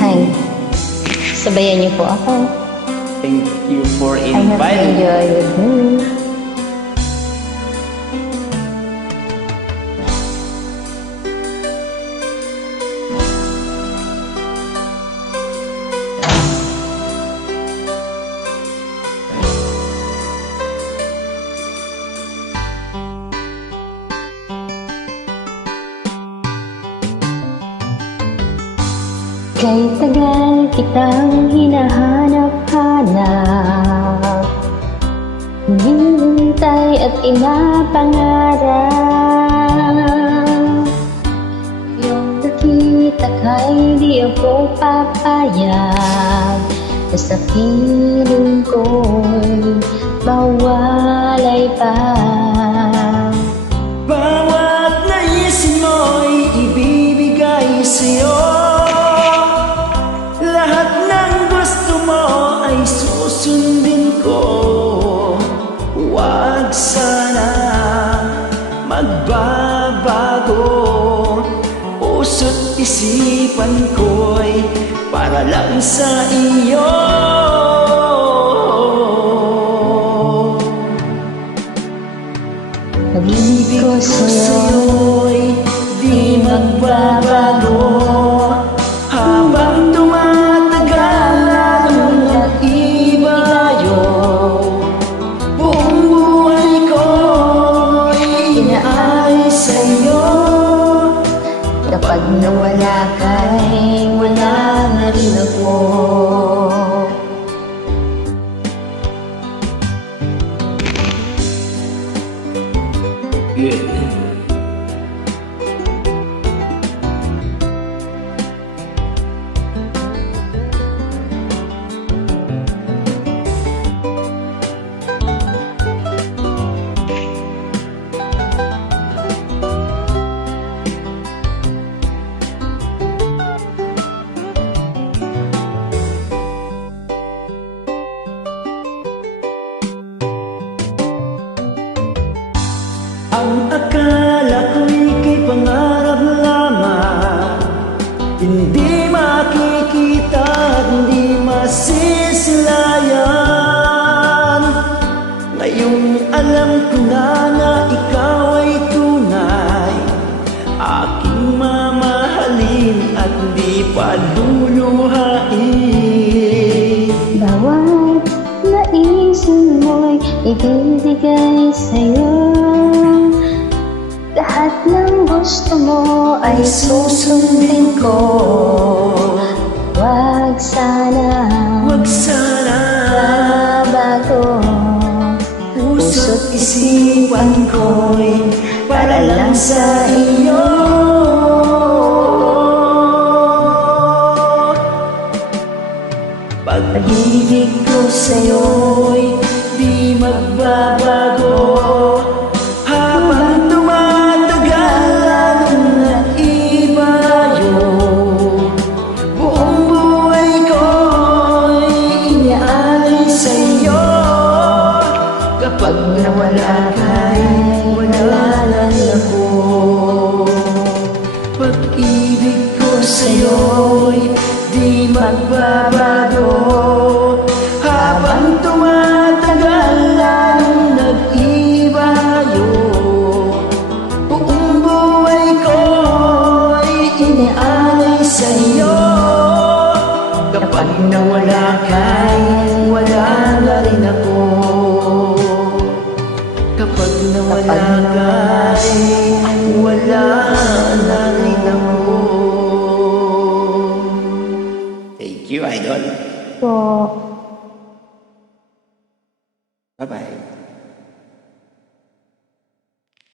Hi. Sabayan niyo po ako. Thank you for I hope you inviting me. enjoy with me. Kay tagal kitang hinahanap-hanap, hinihintay at inapangarap. Yung nakita ka'y di ako papayag na sa piling ko'y mawalay pa. Bawat naisin mo'y ibibigay sa'yo. Lahat ng gusto mo ay susundin ko. Huwag sana magbabago. Puso't isipan ko'y para lang sa iyo. Pag-ibig ko sa'yo'y di magbabago. Habang tumatagal lalong nag-ibayo. Buong buhay ko'y inaalay sa'yo. kapag nawala ka'y wala na rin ako. Good. Ang akala ko'y kay pangarap lamang, hindi makikita at hindi masisilayan. Ngayong alam ko na ikaw ay tunay, aking mamahalin at di paluluhain. Bawat naisin mo'y ibibigay sa'yo. Lahat ng gusto mo ay susundin ko. Huwag sana babago. Puso't isipan ko'y para lang sa iyo. Pag-ibig ko sa'yo'y di magbabago. Habang tumatagal lalong naibayo. Buong buhay ko'y inaalay sa'yo. Kapag nawala ka'y wala na ako. Pag-ibig ko sa'yo'y di magbabago. Habang tumatagal lalong nag-ibayo. Buong buhay ko'y iniaalay sa'yo. Kapag nawala ka'y wala na rin ako. Kapag nawala ka'y wala na rin ako. Thank you, Idol. So, Bye-bye.